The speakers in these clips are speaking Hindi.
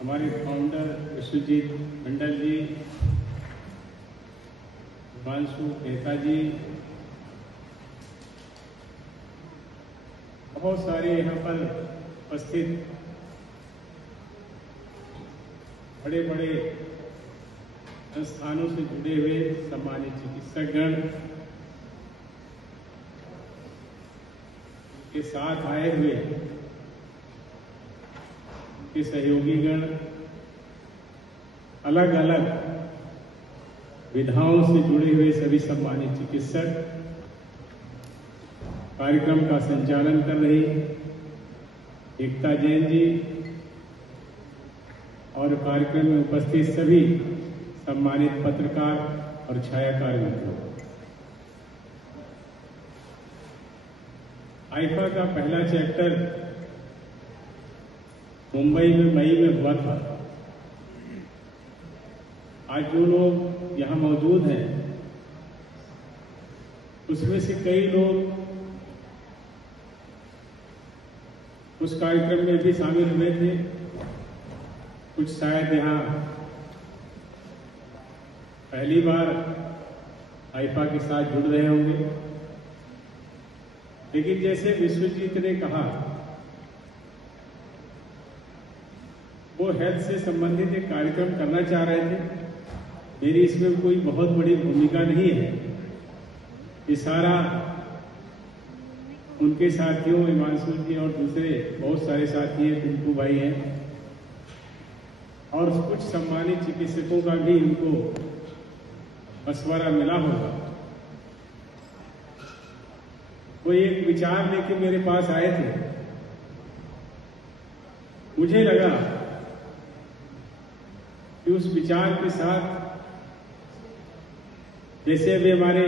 हमारे फाउंडर विश्वजीत मंडल जी, हिमांशु मेहता जी, बहुत सारे यहाँ पर उपस्थित बड़े बड़े संस्थानों से जुड़े हुए सम्मानित चिकित्सकगण, के साथ आए हुए के सहयोगीगण, अलग अलग विधाओं से जुड़े हुए सभी सम्मानित चिकित्सक, कार्यक्रम का संचालन कर रही एकता जैन जी और कार्यक्रम में उपस्थित सभी सम्मानित पत्रकार और छायाकार मित्रों। आईफा का पहला चैप्टर मुंबई में मई में हुआ था। आज जो लोग यहाँ मौजूद हैं उसमें से कई लोग उस कार्यक्रम में भी शामिल हुए थे, कुछ शायद यहाँ पहली बार आईफा के साथ जुड़ रहे होंगे। लेकिन जैसे विश्वजीत ने कहा, वो हेल्थ से संबंधित एक कार्यक्रम करना चाह रहे थे। मेरी इसमें कोई बहुत बड़ी भूमिका नहीं है। ये सारा उनके साथियों, हिमांशु जी और दूसरे बहुत सारे साथी हैं, टिंकू भाई हैं और कुछ सम्मानित चिकित्सकों का भी इनको मशवरा मिला होगा। वो एक विचार लेके मेरे पास आए थे। मुझे लगा कि उस विचार के साथ, जैसे अभी हमारे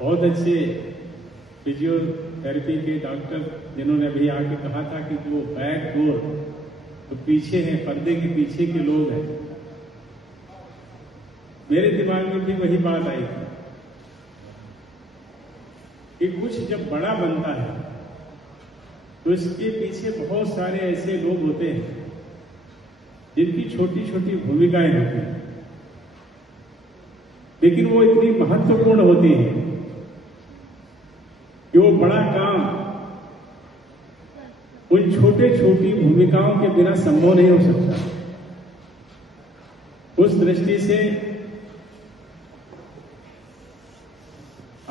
बहुत अच्छे फिजियोथेरेपी के डॉक्टर जिन्होंने अभी आके कहा था कि जो बैक डोर तो पीछे हैं, पर्दे के पीछे के लोग हैं, मेरे दिमाग में भी वही बात आई थी कि कुछ जब बड़ा बनता है तो इसके पीछे बहुत सारे ऐसे लोग होते हैं जिनकी छोटी छोटी भूमिकाएं होती हैं, लेकिन वो इतनी महत्वपूर्ण होती है कि वो बड़ा काम उन छोटे छोटी भूमिकाओं के बिना संभव नहीं हो सकता। उस दृष्टि से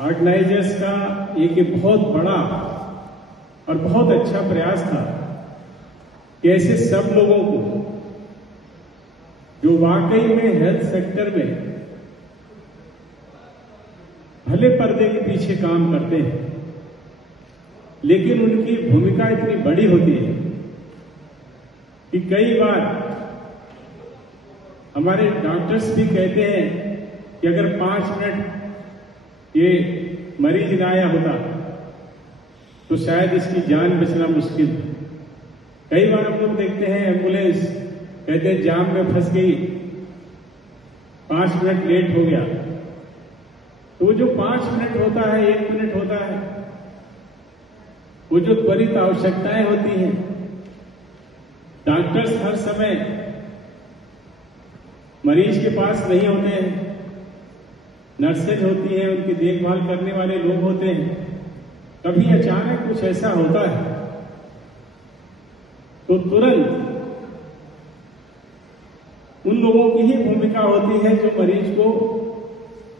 ऑर्गेनाइजर्स का एक बहुत बड़ा और बहुत अच्छा प्रयास था कि ऐसे सब लोगों को जो वाकई में हेल्थ सेक्टर में भले पर्दे के पीछे काम करते हैं, लेकिन उनकी भूमिका इतनी बड़ी होती है कि कई बार हमारे डॉक्टर्स भी कहते हैं कि अगर 5 मिनट ये मरीज ना आया होता तो शायद इसकी जान बचना मुश्किल था। कई बार हम लोग देखते हैं एम्बुलेंस कहते हैं जाम में फंस गई, 5 मिनट लेट हो गया, तो जो 5 मिनट होता है, 1 मिनट होता है, वो जो त्वरित आवश्यकताएं होती हैं, डॉक्टर्स हर समय मरीज के पास नहीं होते हैं, नर्सेज होती हैं, उनकी देखभाल करने वाले लोग होते हैं। कभी अचानक कुछ ऐसा होता है तो तुरंत उन लोगों की ही भूमिका होती है जो मरीज को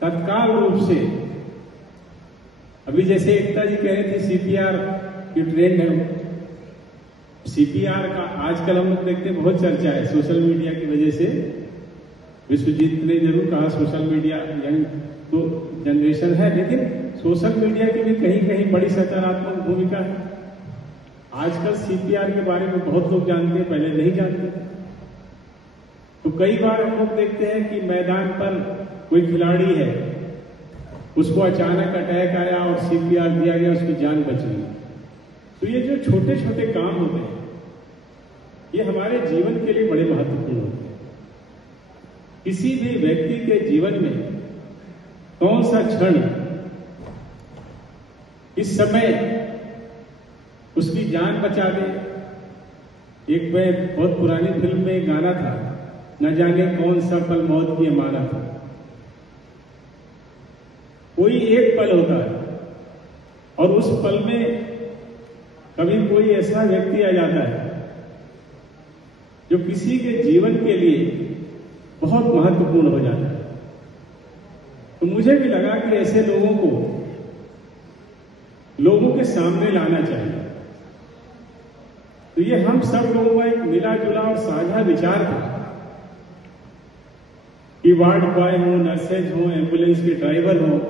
तत्काल रूप से, अभी जैसे एकता जी कह रहे थे सीपीआर की ट्रेंड है, सीपीआर का आजकल हम लोग देखते हैं बहुत चर्चा है सोशल मीडिया की वजह से। विश्वजीत ने जरूर कहा सोशल मीडिया यंग तो जनरेशन है, लेकिन सोशल मीडिया की भी कहीं कहीं बड़ी सकारात्मक भूमिका है। आजकल सीपीआर के बारे में बहुत लोग जानते हैं, पहले नहीं जानते। तो कई बार हम लोग देखते हैं कि मैदान पर कोई खिलाड़ी है, उसको अचानक अटैक आया और सीपीआर दिया गया, उसकी जान बच गई। तो ये जो छोटे छोटे काम होते हैं ये हमारे जीवन के लिए बड़े महत्वपूर्ण होते हैं। किसी भी व्यक्ति के जीवन में कौन सा क्षण इस समय उसकी जान बचा दे, एक में बहुत पुरानी फिल्म में एक गाना था, न जाने कौन सा पल मौत की अमानत है। कोई एक पल होता है और उस पल में कभी कोई ऐसा व्यक्ति आ जाता है जो किसी के जीवन के लिए बहुत महत्वपूर्ण हो जाता है। तो मुझे भी लगा कि ऐसे लोगों को लोगों के सामने लाना चाहिए। तो ये हम सब लोगों का एक मिला जुला और साझा विचार था कि वार्ड बॉय हो, नर्सेज हो, एम्बुलेंस के ड्राइवर हो,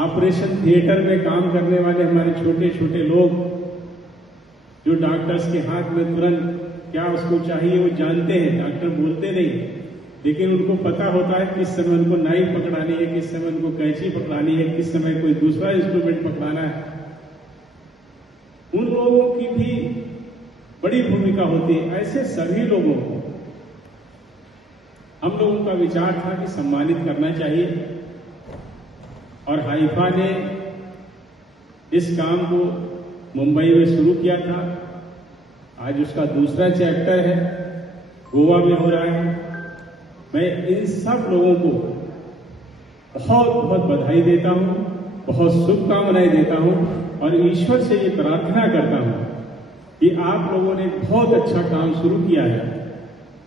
ऑपरेशन थिएटर में काम करने वाले हमारे छोटे छोटे लोग जो डॉक्टर्स के हाथ में तुरंत क्या उसको चाहिए वो जानते हैं, डॉक्टर बोलते नहीं, लेकिन उनको पता होता है किस समय उनको नाइफ पकड़ानी है, किस समय उनको कैंची पकड़ानी है, किस समय कोई दूसरा इंस्ट्रूमेंट पकड़ाना है। उन लोगों की भी बड़ी भूमिका होती है। ऐसे सभी लोगों को हम लोगों का विचार था कि सम्मानित करना चाहिए और हाइफा ने इस काम को मुंबई में शुरू किया था। आज उसका दूसरा चैप्टर है, गोवा में हो रहा है। मैं इन सब लोगों को बहुत बहुत बधाई देता हूं, बहुत शुभकामनाएं देता हूं और ईश्वर से ये प्रार्थना करता हूं कि आप लोगों ने बहुत अच्छा काम शुरू किया है,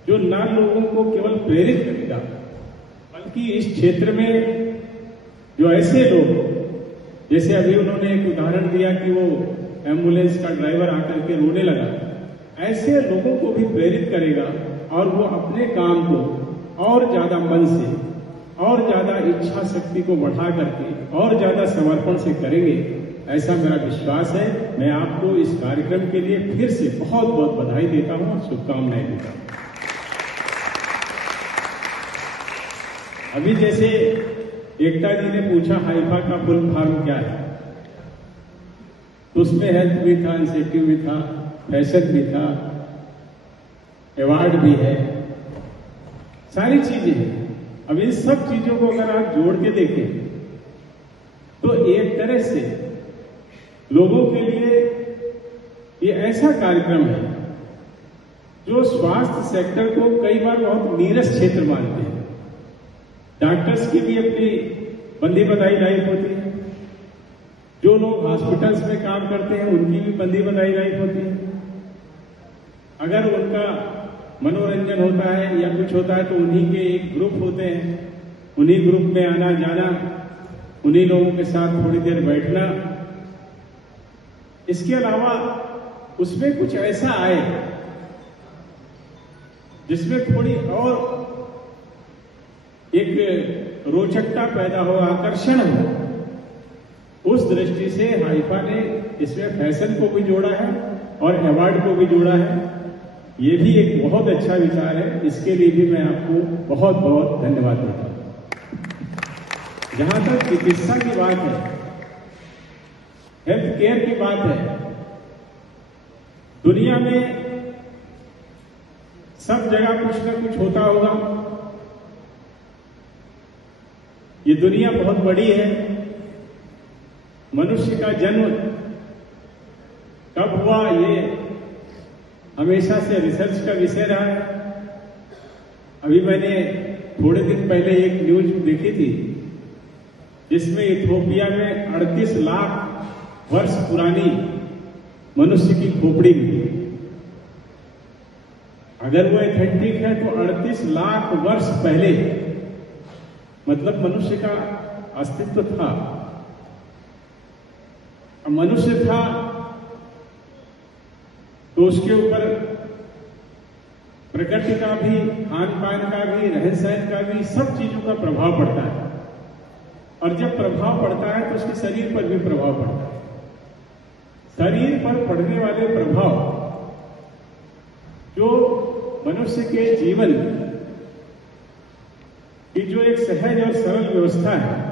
जो न लोगों को केवल प्रेरित करेगा बल्कि इस क्षेत्र में जो ऐसे लोग, जैसे अभी उन्होंने एक उदाहरण दिया कि वो एम्बुलेंस का ड्राइवर आकर के रोने लगा, ऐसे लोगों को भी प्रेरित करेगा और वो अपने काम को और ज्यादा मन से और ज्यादा इच्छा शक्ति को बढ़ा करके और ज्यादा समर्पण से करेंगे, ऐसा मेरा विश्वास है। मैं आपको इस कार्यक्रम के लिए फिर से बहुत बहुत बधाई देता हूं और शुभकामनाएं देता हूं। अभी जैसे एकता जी ने पूछा हाइफा का फुल फॉर्म क्या है, तो उसमें हेल्थ भी था, इंसेंटिव भी था, फैशन भी था, अवार्ड भी है, सारी चीजें हैं। अब इन सब चीजों को अगर आप जोड़ के देखें तो एक तरह से लोगों के लिए ये ऐसा कार्यक्रम है जो स्वास्थ्य सेक्टर को कई बार बहुत नीरस क्षेत्र मानते हैं। डॉक्टर्स की भी अपनी बंदी बधाई लाइफ होती है, जो लोग हॉस्पिटल्स में काम करते हैं उनकी भी बंदी बधाई लाइफ होती है। अगर उनका मनोरंजन होता है या कुछ होता है तो उन्हीं के एक ग्रुप होते हैं, उन्हीं ग्रुप में आना जाना, उन्हीं लोगों के साथ थोड़ी देर बैठना। इसके अलावा उसमें कुछ ऐसा आए जिसमें थोड़ी और एक रोचकता पैदा हो, आकर्षण हो। उस दृष्टि से हाइफा ने इसमें फैशन को भी जोड़ा है और अवार्ड को भी जोड़ा है। ये भी एक बहुत अच्छा विचार है, इसके लिए भी मैं आपको बहुत बहुत धन्यवाद देता हूं। जहां तक चिकित्सा की बात है, हेल्थ केयर की बात है, दुनिया में सब जगह कुछ न कुछ होता होगा। ये दुनिया बहुत बड़ी है। मनुष्य का जन्म कब हुआ ये हमेशा से रिसर्च का विषय रहा है। अभी मैंने थोड़े दिन पहले एक न्यूज देखी थी जिसमें इथियोपिया में 38 लाख वर्ष पुरानी मनुष्य की खोपड़ी मिली। अगर वो एथेंटिक है तो 38 लाख वर्ष पहले मतलब मनुष्य का अस्तित्व था। मनुष्य था तो उसके ऊपर प्रकृति का भी, खान पान का भी, रहन सहन का भी, सब चीजों का प्रभाव पड़ता है। और जब प्रभाव पड़ता है तो उसके शरीर पर भी प्रभाव पड़ता है। शरीर पर पड़ने वाले प्रभाव जो मनुष्य के जीवन की जो एक सहज और सरल व्यवस्था है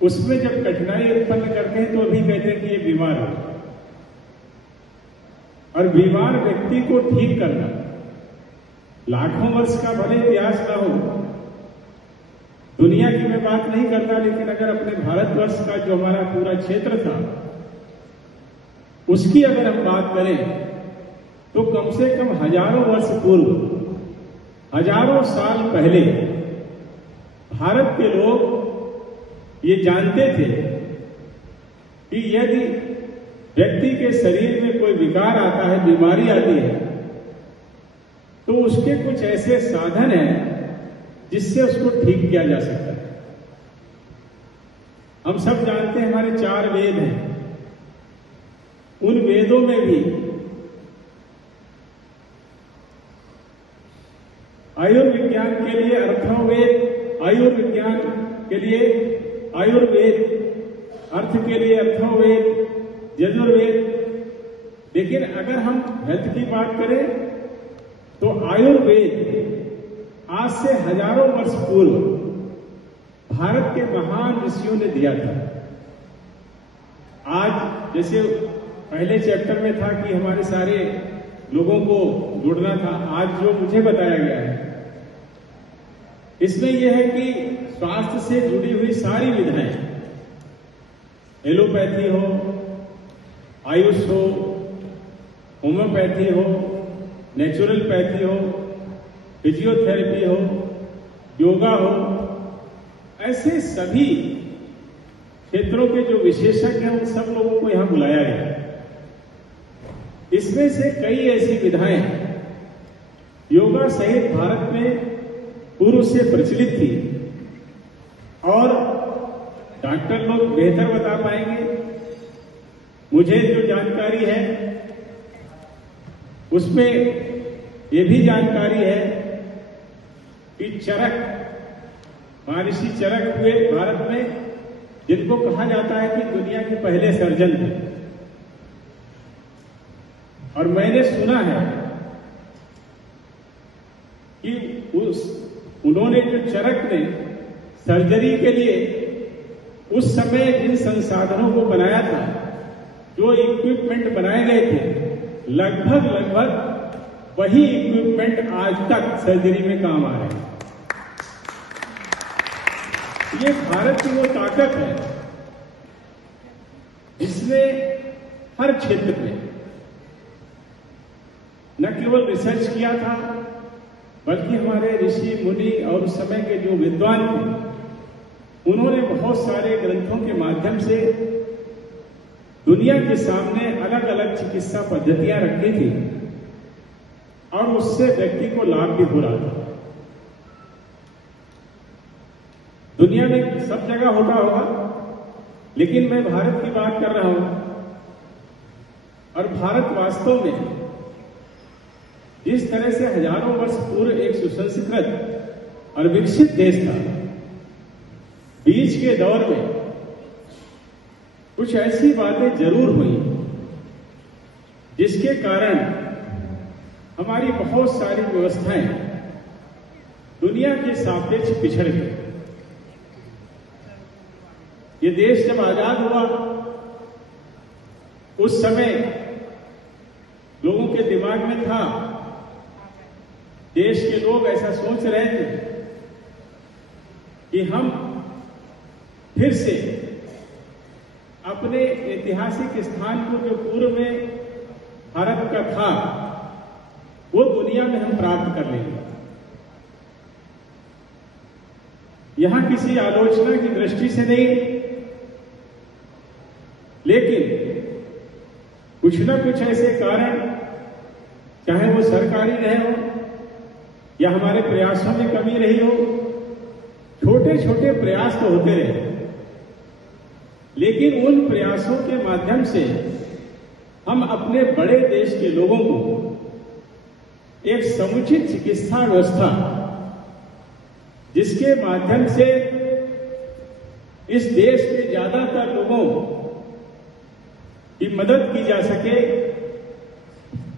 उसमें जब कठिनाई उत्पन्न करते हैं तो अभी कहते हैं कि ये बीमार है। और बीमार व्यक्ति को ठीक करना लाखों वर्ष का भले इतिहास ना हो, दुनिया की मैं बात नहीं करता, लेकिन अगर अपने भारतवर्ष का जो हमारा पूरा क्षेत्र था उसकी अगर हम बात करें तो कम से कम हजारों वर्ष पूर्व, हजारों साल पहले भारत के लोग ये जानते थे कि यदि व्यक्ति के शरीर में कोई विकार आता है, बीमारी आती है, तो उसके कुछ ऐसे साधन हैं जिससे उसको ठीक किया जा सकता है। हम सब जानते हैं हमारे 4 वेद हैं, उन वेदों में भी आयुर्विज्ञान के लिए अर्थोवेद, आयुर्विज्ञान के लिए आयुर्वेद, अर्थ के लिए अर्थोवेद, यजुर्वेद। लेकिन अगर हम हेल्थ की बात करें तो आयुर्वेद आज से हजारों वर्ष पूर्व भारत के महान ऋषियों ने दिया था। आज जैसे पहले चैप्टर में था कि हमारे सारे लोगों को जुड़ना था, आज जो मुझे बताया गया है इसमें यह है कि स्वास्थ्य से जुड़ी हुई सारी विधाएं, एलोपैथी हो, आयुष हो, होम्योपैथी हो, नेचुरल पैथी हो, फिजियोथेरेपी हो, योगा हो, ऐसे सभी क्षेत्रों के जो विशेषज्ञ हैं उन सब लोगों को यहां बुलाया गया। इसमें से कई ऐसी विधाएं योगा सहित भारत में पूर्व से प्रचलित थी और डॉक्टर लोग बेहतर बता पाएंगे। मुझे जो जानकारी है उसमें ये भी जानकारी है कि चरक, महर्षि चरक हुए भारत में, जिनको कहा जाता है कि दुनिया के पहले सर्जन थे। और मैंने सुना है कि उन्होंने जो चरक ने सर्जरी के लिए उस समय जिन संसाधनों को बनाया था, जो इक्विपमेंट बनाए गए थे, लगभग वही इक्विपमेंट आज तक सर्जरी में काम आ रहे हैं। ये भारत की वो ताकत है जिसने हर क्षेत्र में न केवल रिसर्च किया था, बल्कि हमारे ऋषि मुनि और उस समय के जो विद्वान थे, उन्होंने बहुत सारे ग्रंथों के माध्यम से दुनिया के सामने अलग अलग चिकित्सा पद्धतियां रखी थी और उससे व्यक्ति को लाभ भी हो रहा था। दुनिया में सब जगह होता होगा, लेकिन मैं भारत की बात कर रहा हूं। और भारत वास्तव में जिस तरह से हजारों वर्ष पूर्व एक सुसंस्कृत और विकसित देश था, बीच के दौर में कुछ ऐसी बातें जरूर हुई जिसके कारण हमारी बहुत सारी व्यवस्थाएं दुनिया के सापेक्ष पिछड़ गई। ये देश जब आजाद हुआ उस समय लोगों के दिमाग में था, देश के लोग ऐसा सोच रहे थे कि हम फिर से अपने ऐतिहासिक स्थान को जो पूर्व में भारत का था वो दुनिया में हम प्राप्त कर लेंगे। यहां किसी आलोचना की दृष्टि से नहीं, लेकिन कुछ न कुछ ऐसे कारण, चाहे वो सरकारी रहे हो या हमारे प्रयासों में कमी रही हो, छोटे छोटे प्रयास तो होते रहे, लेकिन उन प्रयासों के माध्यम से हम अपने बड़े देश के लोगों को एक समुचित चिकित्सा व्यवस्था, जिसके माध्यम से इस देश के ज्यादातर लोगों की मदद की जा सके,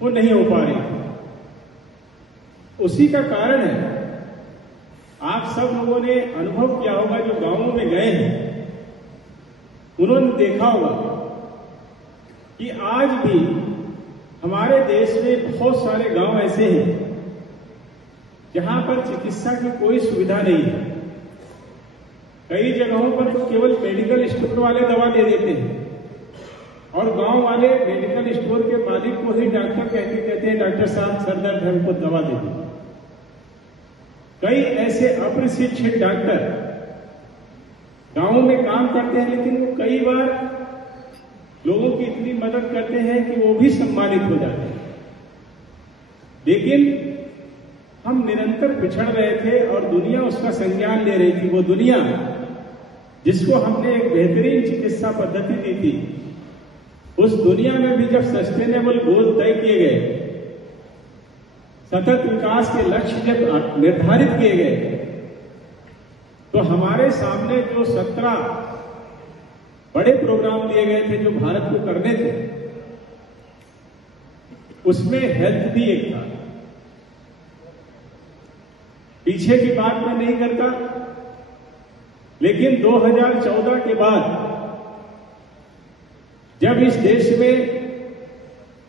वो नहीं हो पा रही। उसी का कारण है, आप सब लोगों ने अनुभव किया होगा, जो गांवों में गए हैं उन्होंने देखा होगा कि आज भी हमारे देश में बहुत सारे गांव ऐसे हैं जहां पर चिकित्सा की कोई सुविधा नहीं है। कई जगहों पर तो केवल मेडिकल स्टोर वाले दवा दे देते हैं और गांव वाले मेडिकल स्टोर के मालिक को ही डॉक्टर कहते हैं डॉक्टर साहब सर दर्द है, हमको दवा दे दीजिए। कई ऐसे अप्रशिक्षित डॉक्टर गांवों में काम करते हैं, लेकिन वो कई बार लोगों की इतनी मदद करते हैं कि वो भी सम्मानित हो जाते हैं। लेकिन हम निरंतर पिछड़ रहे थे और दुनिया उसका संज्ञान ले रही थी। वो दुनिया जिसको हमने एक बेहतरीन चिकित्सा पद्धति दी थी, उस दुनिया में भी जब सस्टेनेबल गोल तय किए गए, सतत विकास के लक्ष्य जब निर्धारित किए गए, तो हमारे सामने जो 17 बड़े प्रोग्राम दिए गए थे जो भारत को करने थे, उसमें हेल्थ भी एक था। पीछे की बात मैं नहीं करता, लेकिन 2014 के बाद जब इस देश में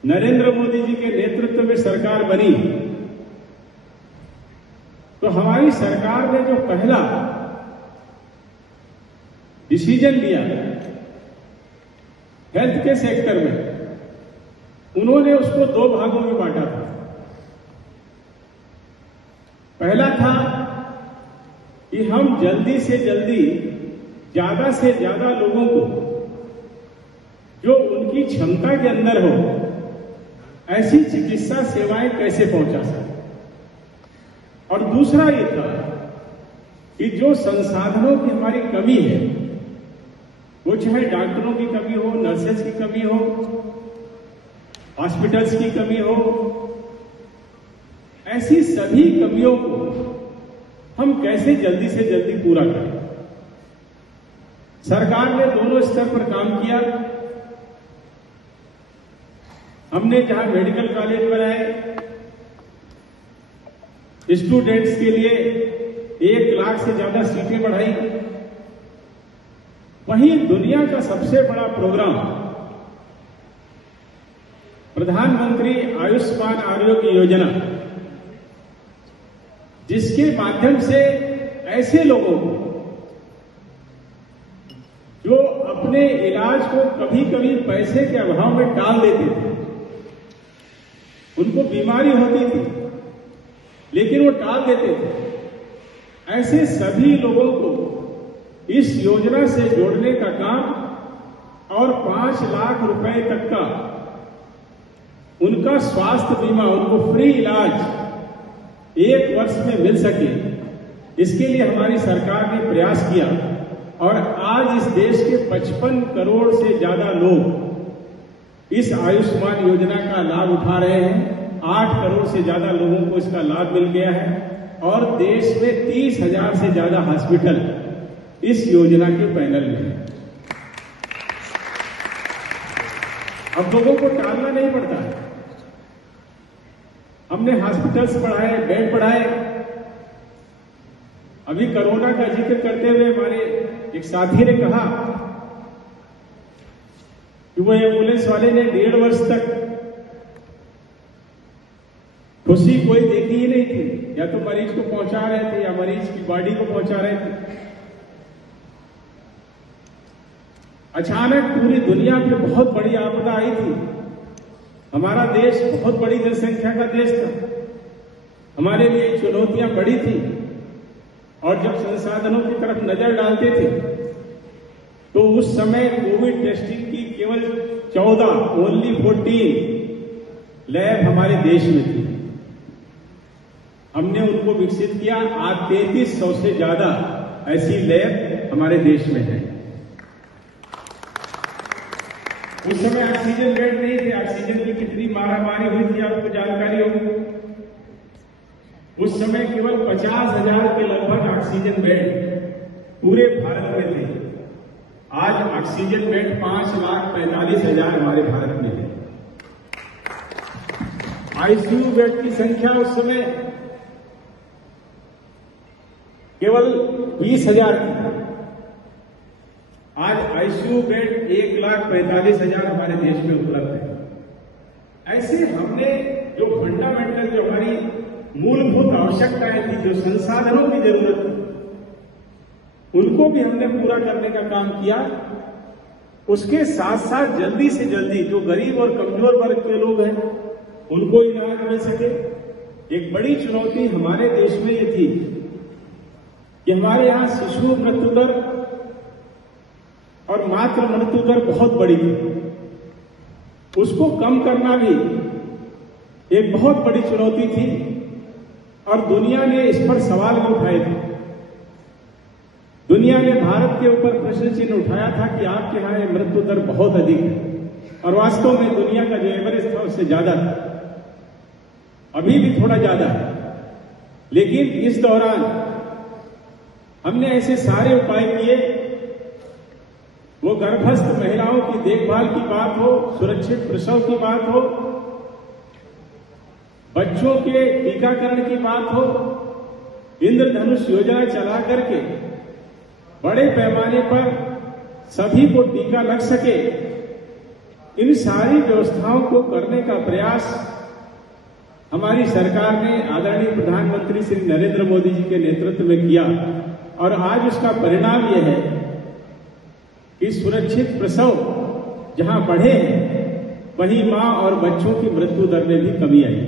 नरेंद्र मोदी जी के नेतृत्व में सरकार बनी, तो हमारी सरकार ने जो पहला डिसीजन लिया हेल्थ के सेक्टर में, उन्होंने उसको 2 भागों में बांटा था। पहला था कि हम जल्दी से जल्दी ज्यादा से ज्यादा लोगों को जो उनकी क्षमता के अंदर हो ऐसी चिकित्सा सेवाएं कैसे पहुंचा सकें। और दूसरा ये था कि जो संसाधनों की हमारी कमी है, वो चाहे डॉक्टरों की कमी हो, नर्सेस की कमी हो, हॉस्पिटल्स की कमी हो, ऐसी सभी कमियों को हम कैसे जल्दी से जल्दी पूरा करें। सरकार ने दोनों स्तर पर काम किया। हमने जहां मेडिकल कॉलेज बनाए, स्टूडेंट्स के लिए 1 लाख से ज्यादा सीटें बढ़ाई। वहीं दुनिया का सबसे बड़ा प्रोग्राम प्रधानमंत्री आयुष्मान आरोग्य योजना, जिसके माध्यम से ऐसे लोगों को जो अपने इलाज को कभी कभी पैसे के अभाव में टाल देते थे, उनको बीमारी होती थी लेकिन वो टाल देते थे, ऐसे सभी लोगों को इस योजना से जोड़ने का काम और 5 लाख रुपए तक का उनका स्वास्थ्य बीमा, उनको फ्री इलाज 1 वर्ष में मिल सके, इसके लिए हमारी सरकार ने प्रयास किया। और आज इस देश के 55 करोड़ से ज्यादा लोग इस आयुष्मान योजना का लाभ उठा रहे हैं। 8 करोड़ से ज्यादा लोगों को इसका लाभ मिल गया है और देश में 30,000 से ज्यादा हॉस्पिटल इस योजना के पैनल में है। अब लोगों को टालना नहीं पड़ता है। हमने हॉस्पिटल्स बढ़ाए, बेड बढ़ाए। अभी कोरोना का जिक्र करते हुए हमारे एक साथी ने कहा कि वो एम्बुलेंस वाले ने 1.5 वर्ष तक खुशी कोई देखी ही नहीं थी। या तो मरीज को पहुंचा रहे थे या मरीज की बॉडी को पहुंचा रहे थे। अचानक पूरी दुनिया पे बहुत बड़ी आपदा आई थी। हमारा देश बहुत बड़ी जनसंख्या का देश था, हमारे लिए चुनौतियां बड़ी थी। और जब संसाधनों की तरफ नजर डालते थे तो उस समय कोविड टेस्टिंग की केवल 14 लैब हमारे देश में थी। हमने उनको विकसित किया। आज 3300 से ज्यादा ऐसी लैब हमारे देश में है। उस समय ऑक्सीजन बेड नहीं थे। ऑक्सीजन की कितनी मारामारी हुई थी आपको जानकारी होगी। उस समय केवल 50,000 के लगभग ऑक्सीजन बेड पूरे भारत में थे। आज ऑक्सीजन बेड 5,45,000 हमारे भारत में है। आईसीयू बेड की संख्या उस समय केवल 20,000 थी। आज आईसीयू बेड 1,45,000 हमारे देश में उपलब्ध है। ऐसे हमने जो फंडामेंटल, जो हमारी मूलभूत आवश्यकताएं थी, जो संसाधनों की जरूरत थी, उनको भी हमने पूरा करने का काम किया। उसके साथ साथ जल्दी से जल्दी जो गरीब और कमजोर वर्ग के लोग हैं उनको इलाज मिल सके। एक बड़ी चुनौती हमारे देश में ये थी कि हमारे यहां शिशु मृत्यु दर और मातृ मृत्यु दर बहुत बड़ी थी। उसको कम करना भी एक बहुत बड़ी चुनौती थी और दुनिया ने इस पर सवाल भी उठाए थे। दुनिया ने भारत के ऊपर प्रश्न चिन्ह उठाया था कि आपके यहां ये मृत्यु दर बहुत अधिक है और वास्तव में दुनिया का जो एवरेज था उससे ज्यादा था, अभी भी थोड़ा ज्यादा है। लेकिन इस दौरान हमने ऐसे सारे उपाय किए, वो गर्भस्थ महिलाओं की देखभाल की बात हो, सुरक्षित प्रसव की बात हो, बच्चों के टीकाकरण की बात हो, इंद्रधनुष योजना चला करके बड़े पैमाने पर सभी को टीका लग सके, इन सारी व्यवस्थाओं को करने का प्रयास हमारी सरकार ने आदरणीय प्रधानमंत्री श्री नरेंद्र मोदी जी के नेतृत्व में किया और आज उसका परिणाम यह है कि सुरक्षित प्रसव जहां बढ़े हैं वहीं मां और बच्चों की मृत्यु दर में भी कमी आई।